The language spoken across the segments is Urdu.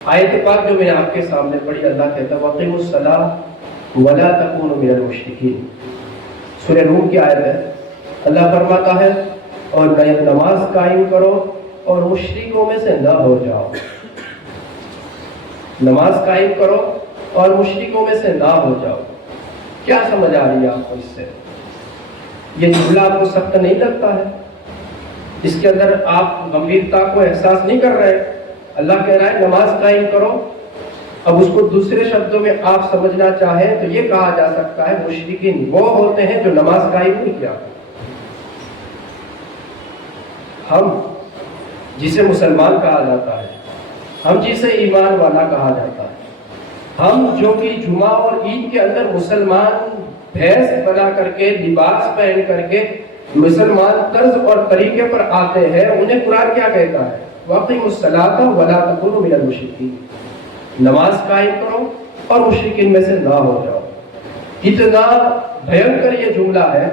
آیت پاک جو میں نے آپ کے سامنے پڑھی، اللہ کہتا ہے وَأَقِیمُوا الصَّلَاةَ وَلَا تَکُونُوا مِنَ الْمُشْرِکِینَ۔ سورہ روم کی آیت ہے۔ اللہ فرماتا ہے اور نماز قائم کرو اور مشرکوں میں سے نہ ہو جاؤ۔ نماز قائم کرو اور مشرکوں میں سے نہ ہو جاؤ۔ کیا سمجھ آ رہی ہے آپ کو اس سے؟ یہ جملہ آپ کو سخت نہیں لگتا ہے؟ اس کے اندر آپ گمبھیرتا کو احساس نہیں کر رہے؟ اللہ کہہ رہا ہے نماز قائم کرو۔ اب اس کو دوسرے شبدوں میں آپ سمجھنا چاہیں تو یہ کہا جا سکتا ہے مشرکین وہ ہوتے ہیں جو نماز قائم نہیں کیا۔ ہم جسے مسلمان کہا جاتا ہے، ہم جسے ایمان والا کہا جاتا ہے، ہم جو کہ جمعہ اور عید کے اندر مسلمان بھیس بنا کر کے لباس پہن کر کے مسلمان طرز اور طریقے پر آتے ہیں، انہیں قرآن کیا کہتا ہے؟ وَأَقِیمُوا الصَّلَاةَ وَلَا تَکُونُوا مِنَ الْمُشْرِکِینَ۔ نماز قائم کرو اور مشرکین میں سے نہ ہو جاؤ۔ کتنا بھینکر یہ جملہ ہے،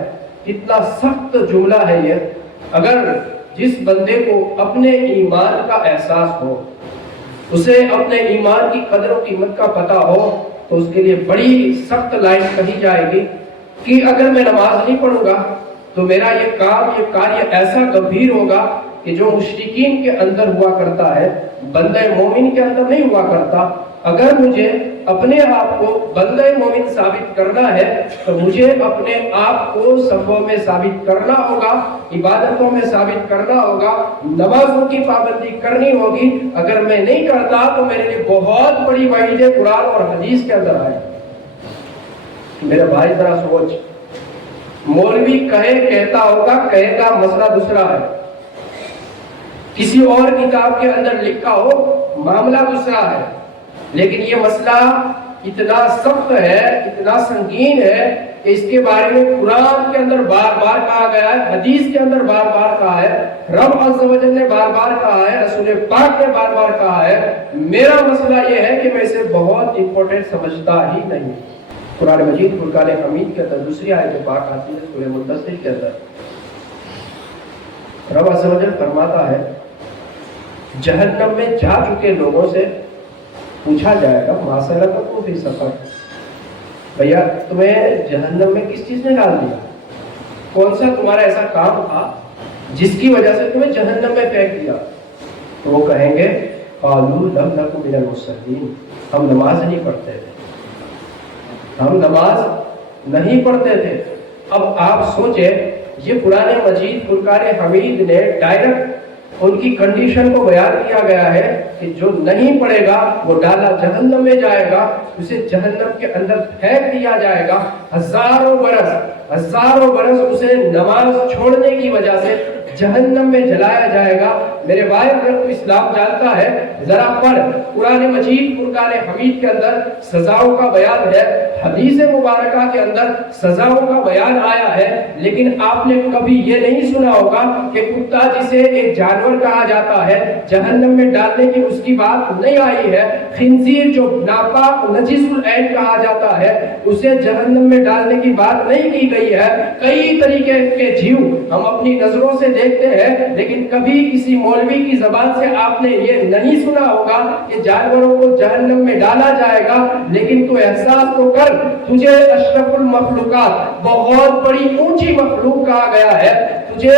کتنا سخت جملہ ہے یہ۔ اگر جس بندے کو اپنے ایمان کا احساس ہو، اسے اپنے ایمان کی قدر و قیمت کا پتہ ہو، تو اس کے لیے بڑی سخت لائن کہی جائے گی کہ اگر میں نماز نہیں پڑھوں گا تو میرا یہ کام، یہ کاریہ ایسا گمبھیر ہوگا کہ جو مشرکین کے اندر ہوا کرتا ہے بندہ مومن کے اندر نہیں ہوا کرتا۔ اگر مجھے اپنے آپ کو بندہ مومن ثابت کرنا ہے تو مجھے اپنے آپ کو صفوں میں ثابت کرنا ہوگا، عبادتوں میں ثابت کرنا ہوگا، نمازوں کی پابندی کرنی ہوگی۔ اگر میں نہیں کرتا تو میرے لیے بہت بڑی وعید قرآن اور حدیث کے اندر آئے۔ میرے بھائی ذرا سوچ، مولوی کہتا ہوگا، کہے گا مسئلہ دوسرا ہے، کسی اور کتاب کے اندر لکھا ہو معاملہ دوسرا ہے، لیکن یہ مسئلہ اتنا سخت ہے، اتنا سنگین ہے کہ اس کے بارے میں قرآن کے اندر بار بار کہا گیا ہے، حدیث کے اندر بار بار کہا ہے، رب عز و جل نے بار بار کہا ہے، رسول پاک نے بار بار کہا ہے۔ میرا مسئلہ یہ ہے کہ میں اسے بہت امپورٹنٹ سمجھتا ہی نہیں۔ قرآن مجید فرقان حمید کے اندر دوسری آیت پاک آتی ہے سورہ مدثر کے اندر، رب عز و جل فرماتا ہے جہنم میں جا چکے لوگوں سے پوچھا جائے گا ما سلککم فی سقر، بھیا تمہیں جہنم میں کس چیز نے ڈال دیا؟ کون سا تمہارا ایسا کام تھا جس کی وجہ سے تمہیں جہنم میں پھینک دیا؟ تو وہ کہیں گے قالوا لم نک من المصلین، ہم نماز نہیں پڑھتے تھے، ہم نماز نہیں پڑھتے تھے۔ اب آپ سوچیں، یہ قرآن مجید فرقان حمید نے ڈائریکٹ ان کی کنڈیشن کو بیان کیا گیا ہے کہ جو نہیں پڑھے گا وہ ڈالا جہنم میں جائے گا، اسے جہنم کے اندر پھینک دیا جائے گا، ہزاروں برس اسے نماز چھوڑنے کی وجہ سے جہنم میں جلایا جائے گا۔ میرے بھائی اگر تو اسلام جانتا ہے ذرا پڑھ، قرآن مجید فرقان حمید کے اندر سزاؤں کا بیان ہے، حدیث مبارکہ کے اندر سزاؤں کا بیان آیا ہے، لیکن آپ نے کبھی یہ نہیں سنا ہوگا کہ کتا جسے ایک جانور کہا جاتا ہے جہنم میں ڈالنے کی اس کی بات نہیں آئی ہے۔ خنزیر جو ناپاک نجس العین کہا جاتا ہے اسے جہنم میں ڈالنے کی بات نہیں کی گئی ہے۔ کئی طریقے کے جیو ہم اپنی نظروں سے دیکھتے ہیں، لیکن کبھی کسی مولوی کی زبان سے آپ نے یہ نہیں سنا ہوگا کہ جانوروں کو جہنم میں ڈالا جائے گا۔ لیکن تو احساس تو کر، تجھے اشرف المخلوقات، بہت بڑی اونچی مخلوق کہا گیا ہے، تجھے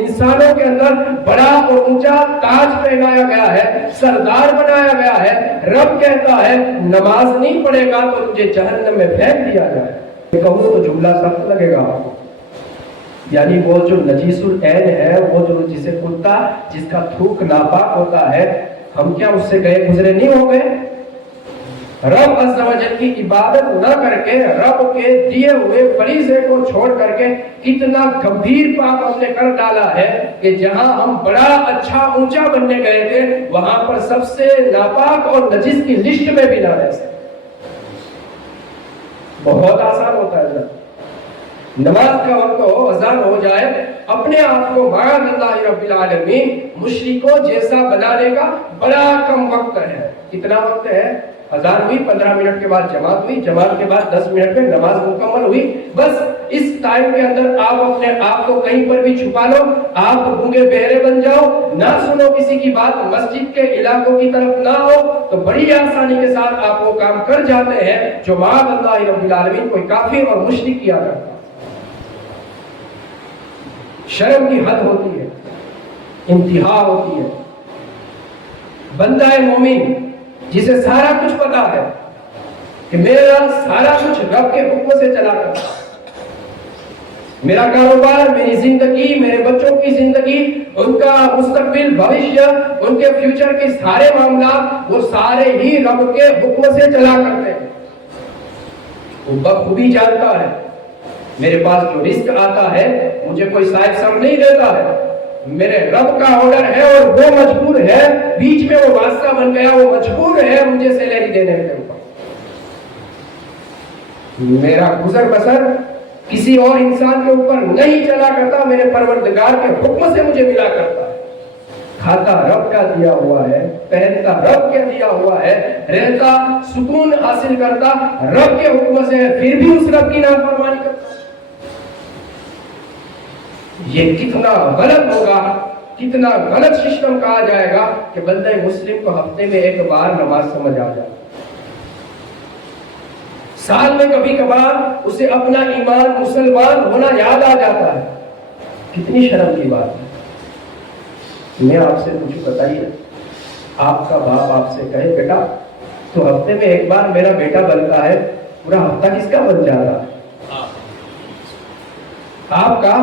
انسانوں کے اندر بڑا اور اونچا تاج پہنایا گیا ہے، سردار بنایا گیا ہے۔ رب کہتا ہے نماز نہیں پڑھے گا تو تجھے جہنم میں پھینک دیا جائے۔ میں کہوں تو جملہ سخت لگے گا آپ کو، یعنی وہ جو نجیس العین ہے، وہ جو جسے کتا جس کا تھوک ناپاک ہوتا ہے، ہم کیا اس سے گئے گزرے نہیں ہو گئے؟ رب عز و جل کی عبادت نہ کر کے، رب کے دیے ہوئے فریضے کو چھوڑ کر کے کتنا گمبھیر پاپ ہم نے کر ڈالا ہے کہ جہاں ہم بڑا اچھا اونچا بننے گئے تھے وہاں پر سب سے ناپاک اور نجس کی لسٹ میں بھی نہ رہ سکے۔ بہت آسان ہوتا ہے، نماز کا وقت ہو، اذان ہو جائے، اپنے آپ کو معاذ اللہ رب العالمین مشرکوں جیسا بنانے کا بڑا کم وقت ہے۔ کتنا وقت ہے؟ اذان ہوئی، 15 منٹ کے بعد جماعت ہوئی، جماعت کے بعد 10 منٹ میں نماز مکمل ہوئی، بس اس ٹائم کے اندر آپ اپنے آپ کو کہیں پر بھی چھپا لو، آپ گونگے بہرے بن جاؤ، نہ سنو کسی کی بات، مسجد کے علاقوں کی طرف نہ ہو، تو بڑی آسانی کے ساتھ آپ وہ کام کر جاتے ہیں جو معاذ اللہ رب العالمین کوئی کافر اور مشرک کیا کرتا۔ شرم کی حد ہوتی ہے، انتہا ہوتی ہے۔ بندہ مومن جسے سارا کچھ پتا ہے کہ میرا سارا کچھ رب کے حکم سے چلا کرتا ہے، میرا کاروبار، میری زندگی، میرے بچوں کی زندگی، ان کا مستقبل، بھوشیہ، ان کے فیوچر کے سارے معاملات وہ سارے ہی رب کے حکم سے چلا کرتے ہیں۔ وہ بخوبی جانتا ہے میرے پاس جو رزق آتا ہے مجھے کوئی صاحب سم نہیں دیتا ہے، میرے رب کا آرڈر ہے اور وہ مجبور ہے، بیچ میں وہ واسطہ بن گیا، وہ مجبور ہے مجھے سیلری دینے کے اوپر۔ میرا گزر بسر کسی اور انسان کے اوپر نہیں چلا کرتا، میرے پروردگار کے حکم سے مجھے ملا کرتا ہے۔ کھاتا رب کا دیا ہوا ہے، پہنتا رب کا دیا ہوا ہے، رہتا سکون حاصل کرتا رب کے حکم سے، پھر بھی اس رب کی نافرمانی کرتا۔ یہ کتنا غلط ہوگا، کتنا غلط سسٹم کہا جائے گا کہ بندہ مسلم کو ہفتے میں ایک بار نماز سمجھ آ جائے، سال میں کبھی کبھار اسے اپنا ایمان مسلمان ہونا یاد آ جاتا ہے۔ کتنی شرم کی بات ہے۔ میں آپ سے پوچھوں، بتائیے، آپ کا باپ آپ سے کہے بیٹا تو ہفتے میں ایک بار میرا بیٹا بنتا ہے، پورا ہفتہ کس کا بن جاتا ہے؟ آپ کا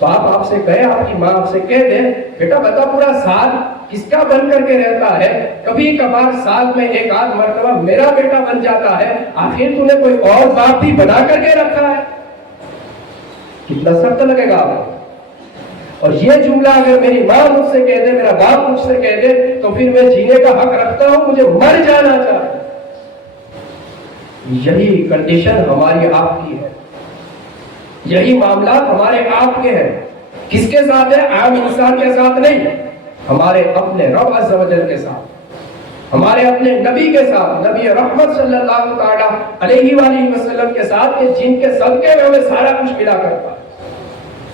باپ آپ سے کہے، آپ کی ماں آپ سے کہہ دے بیٹا بتا پورا سال کس کا بن کر کے رہتا ہے؟ کبھی کبھار سال میں ایک آدھ مرتبہ میرا بیٹا بن جاتا ہے، آخر تو نے کوئی اور باپ بھی بنا کر کے رکھا ہے؟ کتنا سخت لگے گا آپ کو۔ اور یہ جملہ اگر میری ماں مجھ سے کہہ دے، میرا باپ مجھ سے کہہ دے، تو پھر میں جینے کا حق رکھتا ہوں، مجھے مر جانا چاہیے۔ یہی کنڈیشن ہماری آپ کی ہے، یہی معاملات ہمارے آپ کے ہیں۔ کس کے ساتھ ہے؟ عام انسان کے ساتھ نہیں، ہمارے اپنے رب عز و جل کے ساتھ، ہمارے اپنے نبی کے ساتھ، نبی رحمت صلی اللہ تعالی علیہ وآلہ وسلم کے ساتھ، کہ جن کے صدقے میں ہمیں سارا کچھ ملا کرتا ہے،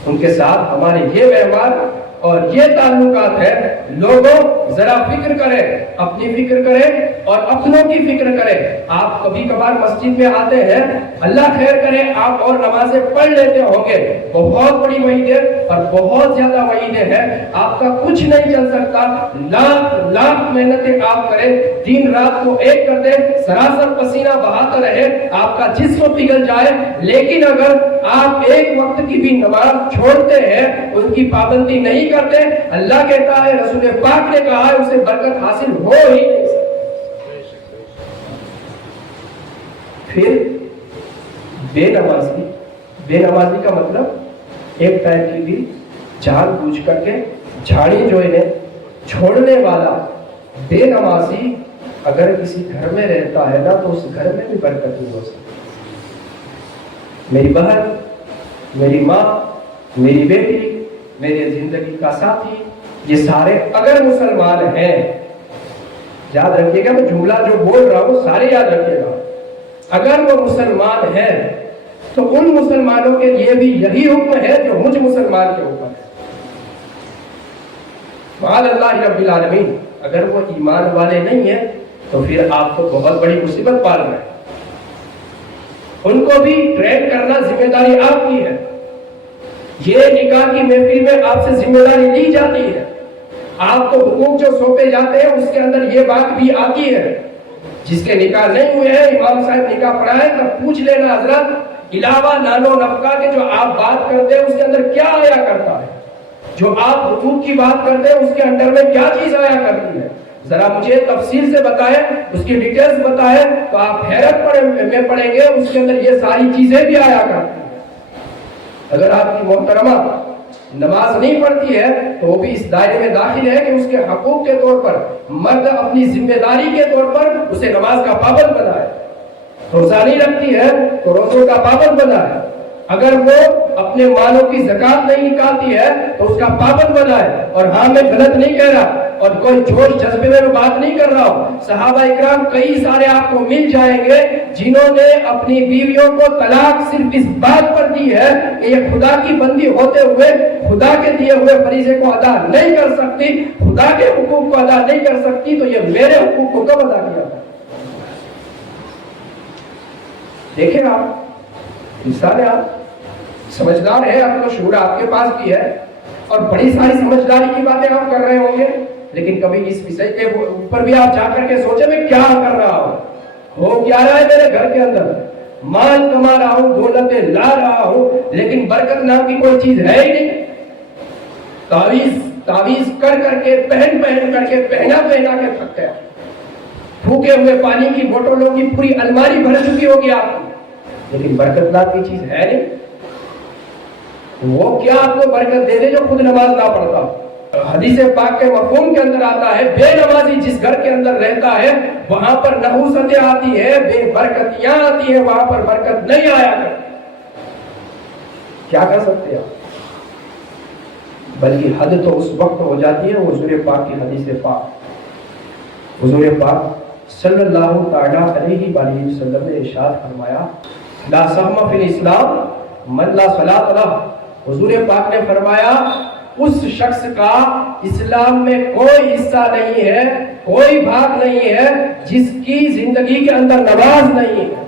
ان کے ساتھ ہمارے یہ ویوہار اور یہ تعلقات ہے۔ لوگوں ذرا فکر کریں، اپنی فکر کریں اور اپنوں کی فکر کریں۔ آپ کبھی کبھار مسجد میں آتے ہیں، اللہ خیر کرے آپ اور نمازیں پڑھ لیتے ہوں گے، بہت بڑی وعیدیں اور بہت زیادہ وعیدیں ہیں، آپ کا کچھ نہیں چل سکتا، لاکھ لاکھ محنتیں آپ کریں، دن رات کو ایک کر دیں، سراسر پسینہ بہاتا رہے، آپ کا جسم پگھل جائے، لیکن اگر آپ ایک وقت کی بھی نماز چھوڑتے ہیں، ان کی پابندی نہیں کرتے، اللہ کہتا ہے، رسول پاک نے کہا ہے، اسے برکت حاصل ہو ہی نہیں سکتی۔ پھر بے نمازی کا مطلب ایک ٹائم کی بھی جان بوجھ کر کے جھاڑی جو انہیں چھوڑنے والا بے نمازی اگر کسی گھر میں رہتا ہے نا، تو اس گھر میں بھی برکت نہیں ہو سکتی۔ میری بہن، میری ماں، میری بیٹی، میری زندگی کا ساتھی، یہ سارے اگر مسلمان ہیں، یاد رکھیے گا، میں جملہ جو بول رہا ہوں سارے یاد رکھیے گا، اگر وہ مسلمان ہیں تو ان مسلمانوں کے لیے بھی یہی حکم ہے جو مجھ مسلمان کے اوپر ہے۔ سبحان اللہ رب العالمین۔ اگر وہ ایمان والے نہیں ہیں تو پھر آپ کو بہت بڑی مصیبت پال رہے ہیں۔ ان کو بھی ٹرین کرنا ذمہ داری آپ کی ہے۔ یہ نکاح کی محفل میں آپ سے ذمہ داری لی جاتی ہے، آپ کو حقوق جو سونپے جاتے ہیں اس کے اندر یہ بات بھی آتی ہے، جس کے نکاح نہیں ہوئے ہیں، امام صاحب نکاح پڑھائیں تب پوچھ لینا حضرت، علاوہ نان و نفقہ کے جو آپ بات کرتے ہیں اس کے اندر کیا آیا کرتا ہے؟ جو آپ حقوق کی بات کرتے ہیں اس کے اندر میں کیا چیز آیا کرتی ہے؟ ذرا مجھے تفصیل سے بتائیں، اس کی ڈیٹیلز بتائیں، تو آپ حیرت میں پڑیں گے، اس کے اندر یہ ساری چیزیں بھی آیا کرتی ہیں۔ اگر آپ کی محترمہ نماز نہیں پڑھتی ہے تو وہ بھی اس دائرے میں داخل ہے کہ اس کے حقوق کے طور پر مرد اپنی ذمہ داری کے طور پر اسے نماز کا پابند بنائے، روزہ نہیں رکھتی ہے تو روزوں کا پابند بنائے، اگر وہ اپنے مالوں کی زکات نہیں نکالتی ہے تو اس کا پابند بنائے۔ اور ہاں، میں غلط نہیں کہہ رہا، اور کوئی جوش جذبے میں بات نہیں کر رہا ہوں. صحابہ اکرام کئی سارے آپ کو مل جائیں گے جنہوں نے اپنی بیویوں کو طلاق صرف اس بات پر دی ہے کہ یہ خدا کی بندی ہوتے ہوئے خدا کے دیے ہوئے فریضے کو ادا نہیں کر سکتی, خدا کے حقوق کو ادا نہیں کر سکتی, تو یہ میرے حقوق کو کب ادا کیا؟ دیکھیں آپ انسان ہیں, آپ سمجھدار ہیں, عقل و شعور آپ کے پاس بھی ہے اور بڑی ساری سمجھداری کی باتیں آپ کر رہے ہوں گے, لیکن کبھی اس وشے کے اوپر بھی آپ جا کر کے سوچیں میں کیا کر رہا ہوں, ہو کیا رہا ہے میرے گھر کے اندر, مال کما رہا ہوں, دولتیں لا رہا ہوں, لیکن برکت نام کی کوئی چیز ہے ہی نہیں. تعویذ کر کر کے پہن کر کے پہنا کے تھک گیا, پھوکے ہوئے پانی کی بوتلوں کی پوری الماری بھر چکی ہوگی آپ کی, لیکن برکت نام کی چیز ہے نہیں. وہ کیا آپ کو برکت دے دے جو خود نماز نہ پڑھتا. حدیث پاک کے مفہوم کے اندر آتا ہے بے نمازی جس گھر کے اندر رہتا ہے وہاں پر نحوستیں آتی ہے, بے برکتیاں آتی ہیں, وہاں پر برکت نہیں آیا کرتی. کیا کر سکتے ہیں, بلکہ حد تو اس وقت ہو جاتی ہے. حضور پاک کی حدیث پاک, حضور پاک صلی اللہ تعالی علیہ وآلہ وسلم نے ارشاد فرمایا لا سہم فی الاسلام من لا صلاۃ لہ. حضور پاک نے فرمایا اس شخص کا اسلام میں کوئی حصہ نہیں ہے, کوئی بھاگ نہیں ہے جس کی زندگی کے اندر نماز نہیں ہے.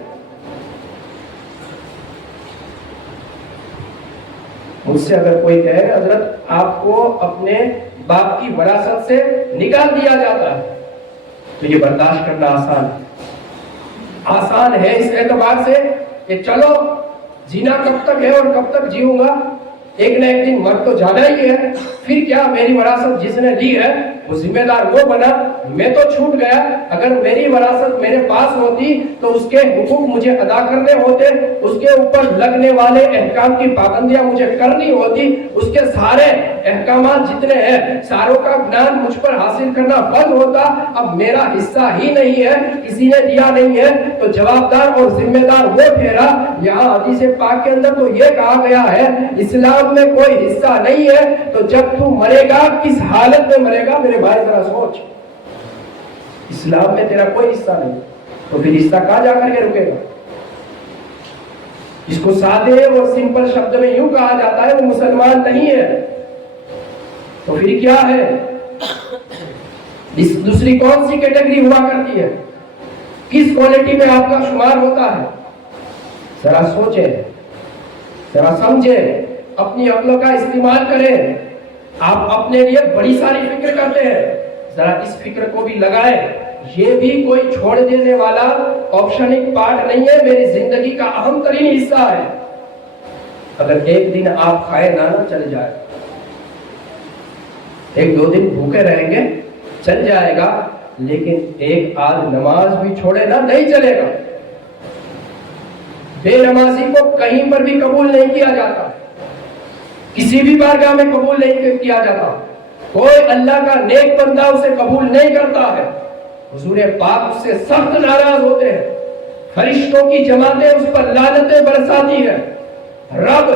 مجھ سے اگر کوئی کہے حضرت آپ کو اپنے باپ کی وراثت سے نکال دیا جاتا ہے تو یہ برداشت کرنا آسان ہے اس اعتبار سے کہ چلو جینا کب تک ہے اور کب تک جیوں گا, ایک نہ ایک دن مر تو جانا ہی ہے, پھر کیا میری وراثت جس نے لی ہے وہ ذمہ دار وہ بنا, میں تو چھوٹ گیا. اگر میری وراثت میرے پاس ہوتی تو اس کے حقوق مجھے ادا کرنے ہوتے, اس کے اوپر لگنے والے احکام کی پابندیاں مجھے کرنی ہوتی, اس کے سارے احکامات جتنے ہیں ساروں کا گنان مجھ پر حاصل کرنا فرض ہوتا. اب میرا حصہ ہی نہیں ہے, کسی نے دیا نہیں ہے, تو جوابدار اور ذمہ دار وہ ٹھہرا. یہاں حدیث پاک کے اندر تو یہ کہا گیا ہے اسلام میں کوئی حصہ نہیں ہے, تو جب تو مرے گا کس حالت میں مرے گا میرے بھائی ذرا سوچ. اسلام میں تیرا کوئی حصہ نہیں تو پھر حصہ کہاں جا کر کے رکے گا. اس کو سادے اور سمپل شبد میں یوں کہا جاتا ہے وہ مسلمان نہیں ہے, تو پھر کیا ہے, دوسری کون سی کیٹیگری ہوا کرتی ہے, کس کوالٹی میں آپ کا شمار ہوتا ہے. ذرا سوچیں, ذرا سمجھیں, اپنی عقلوں کا استعمال کریں. آپ اپنے لیے بڑی ساری فکر کرتے ہیں, ذرا اس فکر کو بھی لگائیں. یہ بھی کوئی چھوڑ دینے والا آپشنل پارٹ نہیں ہے, میری زندگی کا اہم ترین حصہ ہے. اگر ایک دن آپ کھائے نہ چل جائے, ایک دو دن بھوکے رہیں گے چل جائے گا, لیکن ایک آدھ نماز بھی چھوڑے نہ نہیں چلے گا. بے نمازی کو کہیں پر بھی قبول نہیں کیا جاتا, کسی بھی بارگاہ میں قبول نہیں کیا جاتا, کوئی اللہ کا نیک بندہ اسے قبول نہیں کرتا ہے. حضور پاک اس سے سخت ناراض ہوتے ہیں, فرشتوں کی جماعتیں اس پر لعنتیں برساتی ہیں. رب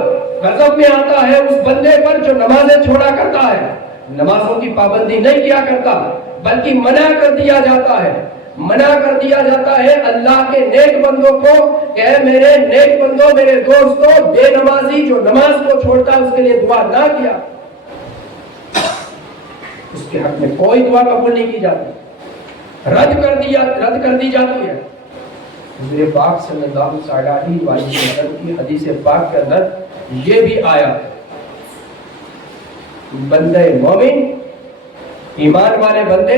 غضب میں آتا ہے اس بندے پر جو نمازیں چھوڑا کرتا ہے, نمازوں کی پابندی نہیں کیا کرتا, بلکہ منع کر دیا جاتا ہے. منع کر دیا جاتا ہے اللہ کے نیک بندوں کو کہ میرے نیک بندوں, میرے دوستوں, بے نمازی جو نماز کو چھوڑتا ہے اس کے لیے دعا نہ کیا. اس کے حق میں کوئی دعا قبول نہیں کی جاتی, رد کر دی جاتی ہے. حضور پاک صلی اللہ علیہ وسلم کی حدیث پاک کے اندر یہ بھی آیا, بندے مومن, ایمان والے بندے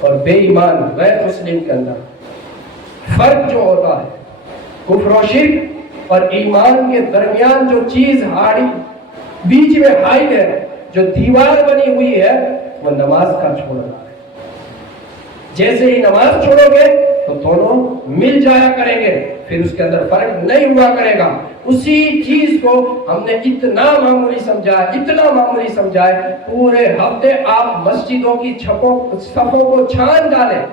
اور بے ایمان غیر مسلم کے اندر فرق جو ہوتا ہے, کفر و شرک اور ایمان کے درمیان جو چیز ہاڑی بیچ میں حائل ہے, جو دیوار بنی ہوئی ہے, وہ نماز کا چھوڑنا ہے. جیسے ہی نماز چھوڑو گے تو دونوں مل جایا کریں گے, پھر اس کے اندر فرق نہیں ہوا کرے گا. اسی چیز کو ہم نے اتنا معمولی سمجھا ہے, پورے ہفتے آپ مسجدوں کی صفوں کو چھان ڈالیں,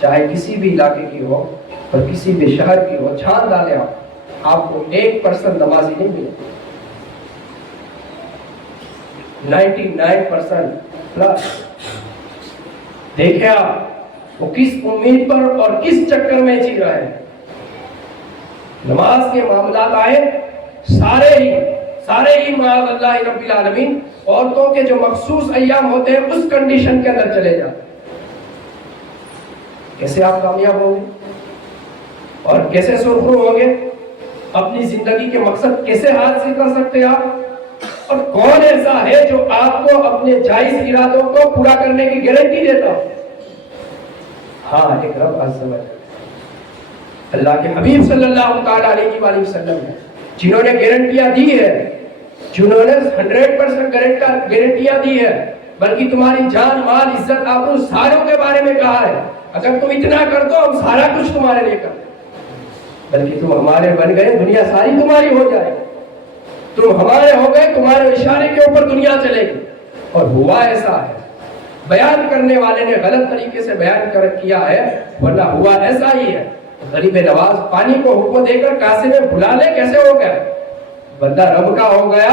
چاہے کسی بھی علاقے کی ہو اور کسی بھی شہر کی ہو, چھان ڈالیں, آپ کو 1% نمازی نہیں ملے. 99% پلس دیکھیں آپ وہ کس امید پر اور کس چکر میں جی رہے ہیں. نماز کے معاملات آئے سارے ہی معاذ اللہ رب العالمین عورتوں کے جو مخصوص ایام ہوتے ہیں اس کنڈیشن کے اندر چلے جاتے. کیسے آپ کامیاب ہوں گے اور کیسے سرخرو ہوں گے؟ اپنی زندگی کے مقصد کیسے حاصل کر سکتے آپ؟ اور کون ایسا ہے جو آپ کو اپنے جائز ارادوں کو پورا کرنے کی گارنٹی دیتا ہو؟ ہاں، ایک رب عز و جل، اللہ کے حبیب صلی اللہ تعالیٰ علیہ وآلہ وسلم ہے، جنہوں نے گارنٹیاں دی ہے، جنہوں نے 100% گارنٹیاں دی ہے، بلکہ تمہاری جان، مال، عزت، آبرو ساروں کے بارے میں کہا ہے اگر تم اتنا کر دو ہم سارا کچھ تمہارے لیے کر دیں. بلکہ تم ہمارے بن گئے دنیا ساری تمہاری ہو جائے گی. تم ہمارے ہو گئے تمہارے اشارے کے اوپر دنیا چلے گی. اور ہوا ایسا ہے، بیان کرنے والے نے غلط طریقے سے بیان کیا ہے، ورنہ ہوا ایسا ہی ہے. غریب نواز پانی کو حکم دے کر کاسے میں بھلا لے کیسے ہو گیا؟ بندہ رب کا ہو گیا،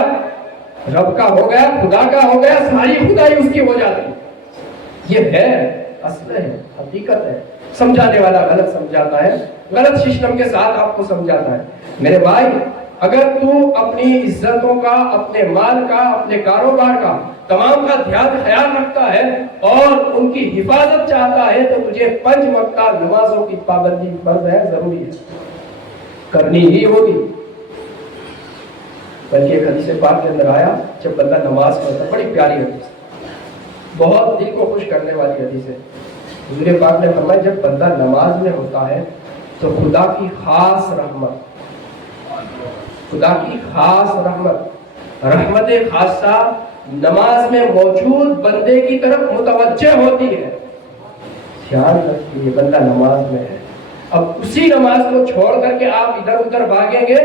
خدا کا ہو گیا، ساری خدائی اس کی ہو جاتی. یہ ہے، اصل ہے، حقیقت ہے. سمجھانے والا غلط سمجھاتا ہے، غلط سسٹم کے ساتھ آپ کو سمجھاتا ہے. میرے بھائی، اگر تو اپنی عزتوں کا، اپنے مال کا، اپنے کاروبار کا، تمام کا خیال رکھتا ہے اور ان کی حفاظت چاہتا ہے تو تجھے 5 وقتہ نمازوں کی پابندی فرض ہے، ضروری ہے، کرنی ہی ہوگی. بلکہ ایک حدیث پاک کے اندر آیا، جب بندہ نماز پڑھتا، بڑی پیاری حدیث، بہت دل کو خوش کرنے والی حدیث ہے. حضور پاک نے فرمایا جب بندہ نماز میں ہوتا ہے تو خدا کی خاص رحمت خاصہ نماز میں موجود بندے کی طرف متوجہ ہوتی ہے. خیال رکھیے، بندہ نماز میں ہے، اب اسی نماز کو چھوڑ کر کے آپ ادھر ادھر بھاگیں گے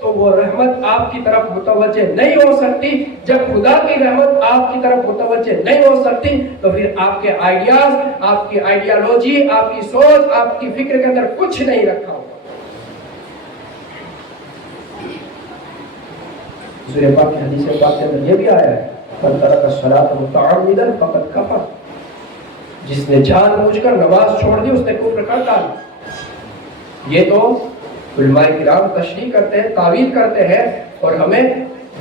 تو وہ رحمت آپ کی طرف متوجہ نہیں ہو سکتی. جب خدا کی رحمت آپ کی طرف متوجہ نہیں ہو سکتی تو پھر آپ کے آئیڈیاز، آپ کی آئیڈیالوجی، آپ کی سوچ، آپ کی فکر کے اندر کچھ نہیں رکھا ہوگا. حضور پاک کی حدیث پاک کے اندر یہ بھی آیا ہے، من ترک الصلاۃ متعمدا فقد کفر، جس نے جان بوجھ کر نماز چھوڑ دی اس نے کفر کر ڈالا. یہ تو علماء کرام تشریح کرتے ہیں، تعویل کرتے ہیں اور ہمیں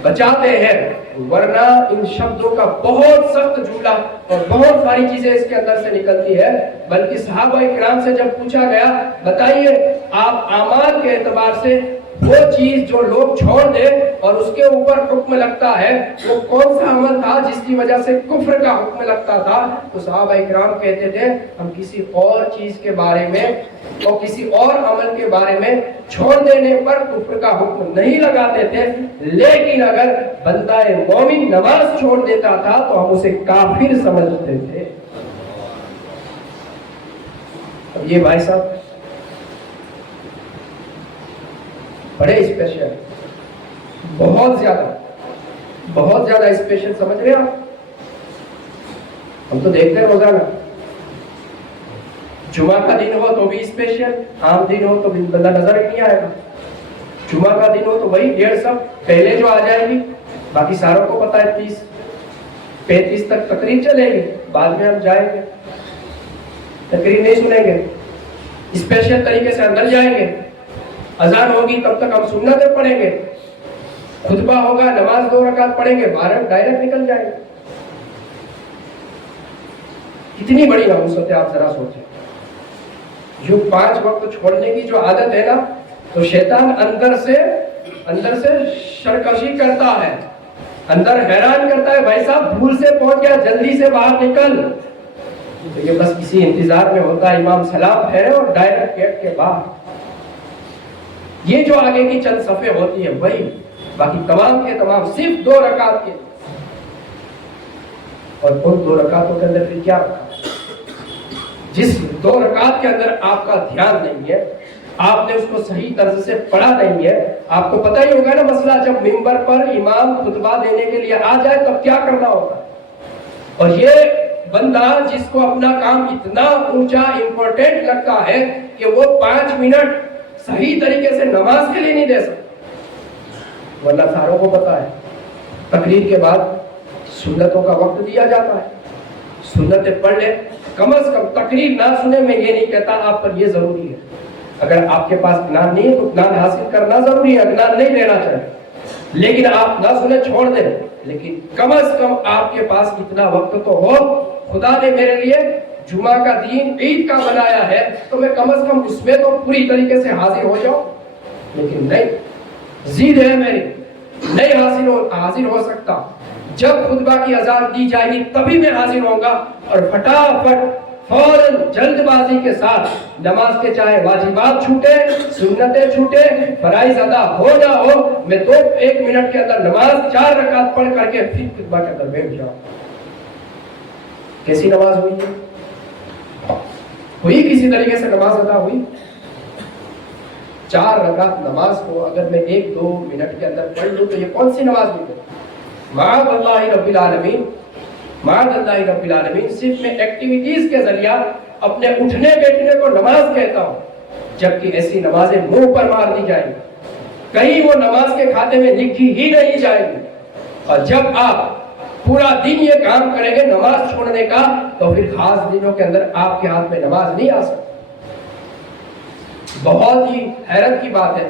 بچاتے ہیں، ورنہ ان شبدوں کا بہت سخت جملہ اور بہت ساری چیزیں اس کے اندر سے نکلتی ہے. بلکہ صحابہ کرام سے جب پوچھا گیا بتائیے آپ اعمال کے اعتبار سے وہ چیز جو لوگ چھوڑ دے اور اس کے اوپر حکم لگتا ہے وہ کون سا عمل تھا جس کی وجہ سے کفر کا حکم لگتا تھا؟ تو صحابہ کرام کہتے تھے ہم کسی اور چیز کے بارے میں اور کسی اور عمل کے بارے میں چھوڑ دینے پر کفر کا حکم نہیں لگاتے تھے، لیکن اگر بندہ مومن نماز چھوڑ دیتا تھا تو ہم اسے کافر سمجھتے تھے. اب یہ بھائی صاحب بڑے اسپیشل، بہت زیادہ اسپیشل، سمجھ رہے ہیں آپ؟ ہم تو دیکھتے ہیں روزانہ، جمعہ کا دن ہو تو بھی اسپیشل، عام دن ہو تو بھی بندہ نظر ہی نہیں آئے گا. جمعہ کا دن ہو تو وہی 150 پہلے جو آ جائے گی، باقی ساروں کو پتا ہے 30-35 تک تقریر چلے گی، بعد میں ہم جائیں گے، تقریر نہیں سنیں گے، اسپیشل طریقے سے اندر جائیں گے. اذان ہوگی تب تک ہم سنتیں پڑھیں گے، خطبہ ہوگا، نماز 2 رکعت پڑھیں گے، 12 ڈائریکٹ نکل جائیں گے. کتنی بڑی نحوست ہے، آپ ذرا سوچیں. جو 5 وقت چھوڑنے کی جو عادت ہے نا، تو شیطان اندر سے سرکشی کرتا ہے، اندر حیران کرتا ہے بھائی صاحب بھول سے پہنچ گیا، جلدی سے باہر نکل. تو یہ بس اسی انتظار میں ہوتا ہے امام سلام پھیرے اور ڈائریکٹ گیٹ کے باہر. یہ جو آگے کی چند صفحے ہوتی ہے وہی، باقی تمام کے تمام صرف 2 رکعت کے. اور ان 2 رکعتوں کے اندر پھر کیا رکھا؟ جس 2 رکعت کے اندر آپ کا دھیان نہیں ہے، آپ نے اس کو صحیح طرز سے پڑھا نہیں ہے. آپ کو پتہ ہی ہوگا نا مسئلہ، جب منبر پر امام خطبہ دینے کے لیے آ جائے تب کیا کرنا ہوگا. اور یہ بندہ جس کو اپنا کام اتنا اونچا امپورٹنٹ لگتا ہے کہ وہ 5 منٹ صحیح طریقے سے نماز کے لیے نہیں دے سکتا، ورنہ ساروں کو پتا ہے تقریر کے بعد سنتوں کا وقت دیا جاتا ہے. سنتیں پڑھ لیں، کم از کم تقریر نہ سنے. میں یہ نہیں کہتا آپ پر یہ ضروری ہے، اگر آپ کے پاس گناہ نہیں ہے تو گناہ حاصل کرنا ضروری ہے، گناہ نہیں لینا چاہیے، لیکن آپ نہ سنے چھوڑ دیں. لیکن کم از کم آپ کے پاس اتنا وقت تو ہو، خدا نے میرے لیے جمعہ کا دین عید کا بنایا ہے تو میں کم از کم اس میں تو پوری طریقے سے حاضر ہو جاؤں. لیکن نہیں، ضد ہے میری، نہیں حاضر ہو سکتا. جب خطبہ کی اذان دی جائے گی تبھی میں حاضر ہوں گا، اور فٹافٹ فوراً جلد بازی کے ساتھ نماز کے چاہے واجبات چھوٹے، سنتیں چھوٹے، فرائض ادا ہو نہ ہو، میں 1 منٹ کے اندر نماز 4 رکعت پڑھ کر کے پھر خطبہ کے اندر بیٹھ جاؤں. کیسی نماز ہوئی ہے؟ ہوئی کسی طریقے سے نماز ادا ہوئی؟ 4 رکعت نماز کو اگر میں 1-2 منٹ کے اندر پڑھ لوں تو یہ کون سی نماز ہوئی ہے؟ معاذ اللہ رب العالمین، معاذ اللہ رب العالمین. صرف میں ایکٹیویٹیز کے ذریعہ اپنے اٹھنے بیٹھنے کو نماز کہتا ہوں، جبکہ ایسی نمازیں منہ پر مار دی جائیں گی، کہیں وہ نماز کے کھاتے میں لکھی ہی نہیں جائے گی. اور جب آپ پورا دن یہ کام کریں گے نماز چھوڑنے کا، تو پھر خاص دنوں کے اندر آپ کے ہاتھ میں نماز نہیں آ سکتی. بہت ہی حیرت کی بات ہے،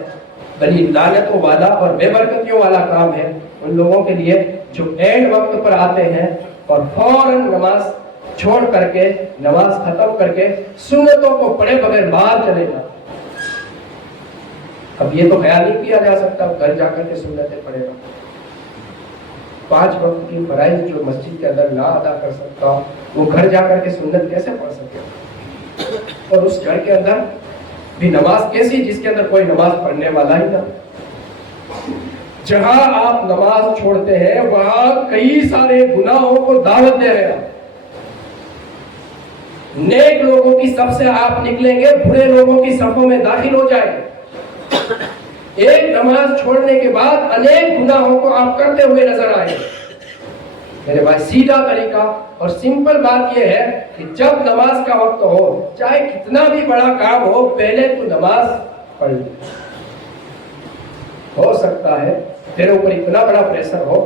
بڑی لعنتوں والا اور بے برکتیوں والا کام ہے ان لوگوں کے لیے جو اینڈ وقت پر آتے ہیں اور فوراً نماز چھوڑ کر کے، نماز ختم کر کے سنتوں کو پڑھے بغیر باہر چلے جاتے. اب یہ تو خیال نہیں کیا جا سکتا گھر جا کر کے سنتیں پڑھے گا. 5 وقت کی فرائض جو مسجد کے اندر نہ ادا کر سکتا وہ گھر جا کر کے سنت کیسے پڑھ سکے؟ اور اس گھر کے اندر بھی نماز کیسی جس کے اندر کوئی نماز پڑھنے والا ہی نہ. جہاں آپ نماز چھوڑتے ہیں وہاں کئی سارے گناہوں کو دعوت دے رہے ہیں. نیک لوگوں کی صف سے آپ نکلیں گے، برے لوگوں کی صفوں میں داخل ہو جائیں گے. ایک نماز چھوڑنے کے بعد انیک گناہوں کو آپ کرتے ہوئے نظر آئے. میرے بھائی سیدھا طریقہ اور سمپل بات یہ ہے کہ جب نماز کا وقت ہو، چاہے کتنا بھی بڑا کام ہو، پہلے تو نماز پڑھ لے. ہو سکتا ہے تیرے اوپر اتنا بڑا پریشر ہو،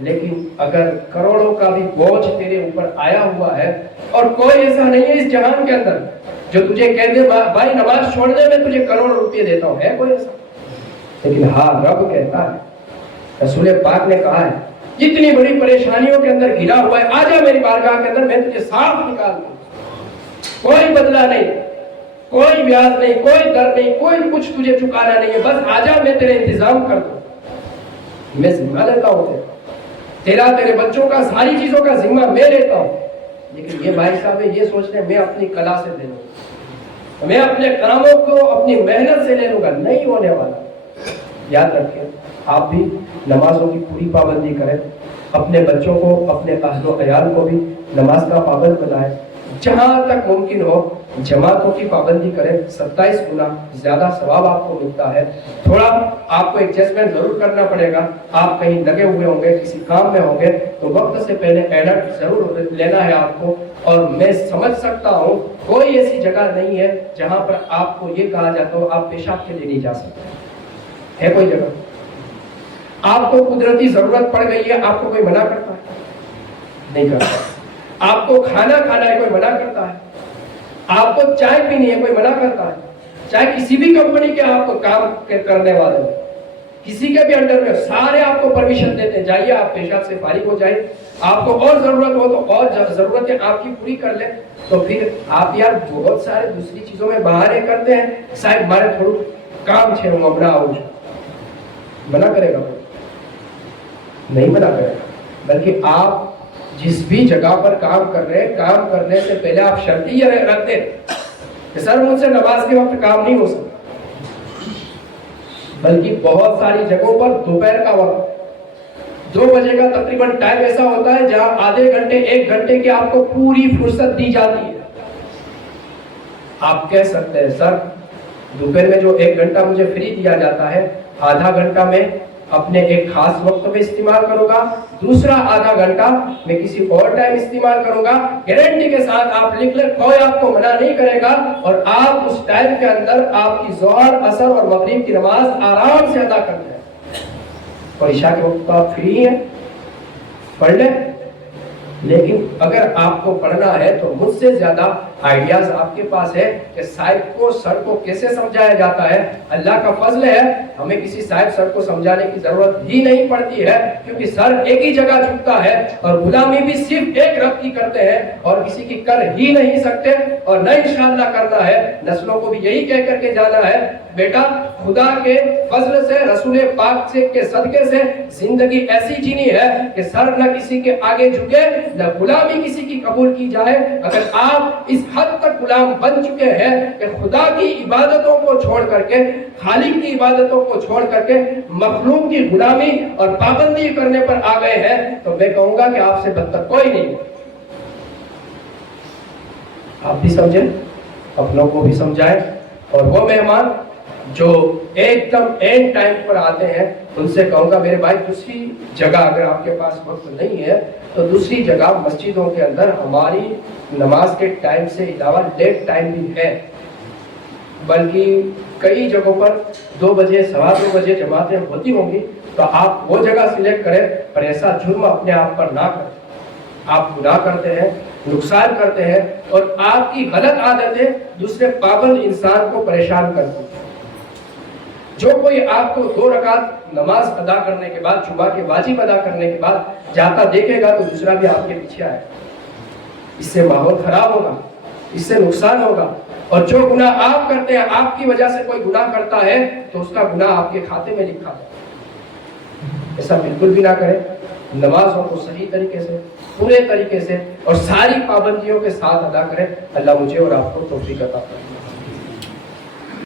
لیکن اگر کروڑوں کا بھی بوجھ تیرے اوپر آیا ہوا ہے اور کوئی ایسا نہیں ہے اس جہان کے اندر جو تجھے کہہ دے بھائی نماز چھوڑنے میں تجھے کروڑ روپے دیتا ہوں، ہے کوئی ایسا؟ لیکن ہاں رب کہتا ہے، رسول پاک نے کہا ہے جتنی بڑی پریشانیوں کے اندر گھرا ہوا ہے آجا میری بارگاہ کے اندر، میں تجھے صاف نکال دوں. کوئی بدلہ نہیں، کوئی بیاض نہیں، کوئی در نہیں، کوئی کچھ تجھے چکانا نہیں ہے، بس آجا میں تیرے انتظام کر دوں. میں ذمہ لیتا ہوں تیرا، تیرے بچوں کا، ساری چیزوں کا ذمہ میں لیتا ہوں. لیکن یہ بھائی صاحب یہ سوچ رہے میں اپنی کلا سے دے لوں، میں اپنے کاموں کو اپنی محنت سے لے لوں گا، نہیں ہونے والا. یاد رکھیں آپ بھی نمازوں کی پوری پابندی کریں، اپنے بچوں کو، اپنے اہل و عیال کو بھی نماز کا پابند بنائیں. جہاں تک ممکن ہو جماعتوں کی پابندی کریں، 27 گنا زیادہ ثواب آپ کو ملتا ہے. تھوڑا آپ کو ایڈجسٹمنٹ ضرور کرنا پڑے گا، آپ کہیں لگے ہوئے ہوں گے، کسی کام میں ہوں گے تو وقت سے پہلے الرٹ ضرور لینا ہے آپ کو. اور میں سمجھ سکتا ہوں کوئی ایسی جگہ نہیں ہے جہاں پر آپ کو یہ کہا جاتا ہو آپ پیشاب کے لیے نہیں جا سکتے. ہے کوئی جگہ؟ آپ کو قدرتی ضرورت پڑ گئی ہے، آپ کو کوئی منع کرتا ہے؟ نہیں کرتا. آپ کو کھانا کھانا ہے، کوئی منع کرتا ہے؟ آپ کو چائے پینی ہے، کوئی منع کرتا ہے؟ چاہے کسی بھی کمپنی کے آپ کو کام کرنے والے ہو، کسی کے بھی انڈر میں سارے آپ کو پرمیشن دیتے ہیں جائیے آپ پیشاب سے فارغ ہو جائیں. آپ کو اور ضرورت ہو تو اور ضرورتیں آپ کی پوری کر لیں. تو پھر آپ یار بہت سارے دوسری چیزوں میں بہانے کرتے ہیں، صاحب ہمارے تھوڑا کام چھے ہوں اپنا آؤ. منع کرے گا؟ نہیں منع کرے گا. بلکہ آپ جس بھی جگہ پر کام کر رہے ہیں، کام کرنے سے پہلے آپ شرط یہ رکھتے ہیں کہ سر مجھ سے نماز کے وقت کام نہیں ہو سکتا. بلکہ بہت ساری جگہوں پر دوپہر کا وقت 2 بجے کا تقریباً ٹائم ایسا ہوتا ہے جہاں آدھے گھنٹے 1 گھنٹے کی آپ کو پوری فرصت دی جاتی ہے. آپ کہہ سکتے ہیں سر دوپہر میں جو 1 گھنٹہ مجھے فری دیا جاتا ہے، آدھا گھنٹہ میں اپنے ایک خاص وقت میں استعمال کروں گا، دوسرا آدھا گھنٹہ میں کسی اور ٹائم استعمال کروں گا. گارنٹی کے ساتھ آپ لکھ لیں کوئی آپ کو منع نہیں کرے گا، اور آپ اس ٹائم کے اندر آپ کی ظہر، عصر اور مغرب کی نماز آرام سے ادا کرتے ہیں. اور عشاء کے وقت تو آپ فری ہیں، پڑھ لیں. لیکن اگر آپ کو پڑھنا ہے تو مجھ سے زیادہ آئیڈیاز آپ کے پاس ہے کہ صاحب کو سر کو کیسے سمجھایا جاتا ہے. اللہ کا فضل ہے, ہمیں کسی صاحب سر کو سمجھانے کی ضرورت ہی نہیں پڑتی ہے, کیونکہ سر ایک ہی جگہ جھکتا ہے اور غلامی بھی صرف ایک رب کی کرتے ہیں اور کسی کی کر ہی نہیں سکتے, اور نہ انشاءاللہ کرنا ہے. نسلوں کو بھی یہی کہہ کر کے جانا ہے, بیٹا خدا کے فضل سے, رسول پاک سے کے صدقے سے زندگی ایسی جینی ہے کہ سر نہ کسی کے آگے جھکے, نہ غلامی کسی کی قبول کی جائے. اگر آپ اس حد تک غلام بن چکے ہیں کہ خدا کی عبادتوں کو چھوڑ کر کے, خالق کی عبادتوں کو چھوڑ کر کے مخلوق کی غلامی اور پابندی کرنے پر آ گئے ہیں, تو میں کہوں گا کہ آپ سے بدتر کوئی نہیں. آپ بھی سمجھیں, اپنوں کو بھی سمجھائیں, اور وہ مہمان جو ایک دم اینڈ ٹائم پر آتے ہیں ان سے کہوں گا میرے بھائی دوسری جگہ اگر آپ کے پاس وقت نہیں ہے تو دوسری جگہ مسجدوں کے اندر ہماری نماز کے ٹائم سے علاوہ لیٹ ٹائم بھی ہے, بلکہ کئی جگہوں پر 2 بجے 2:15 بجے جماعتیں ہوتی ہوں گی, تو آپ وہ جگہ سلیکٹ کریں, پر ایسا جرم اپنے آپ پر نہ کریں. آپ گناہ کرتے ہیں, نقصان کرتے ہیں, اور آپ کی غلط عادتیں دوسرے پابند انسان کو پریشان کرتی ہیں. جو کوئی آپ کو 2 رکعت نماز ادا کرنے کے بعد, جمعہ کے واجب ادا کرنے کے بعد جاتا دیکھے گا تو دوسرا بھی آپ کے پیچھے آئے, اس سے ماحول خراب ہوگا, اس سے نقصان ہوگا. اور جو گناہ آپ کرتے ہیں, آپ کی وجہ سے کوئی گناہ کرتا ہے تو اس کا گناہ آپ کے کھاتے میں لکھا ہے. ایسا بالکل بھی نہ کریں. نمازوں کو صحیح طریقے سے, پورے طریقے سے اور ساری پابندیوں کے ساتھ ادا کریں. اللہ مجھے اور آپ کو توفیق عطا فرمائے.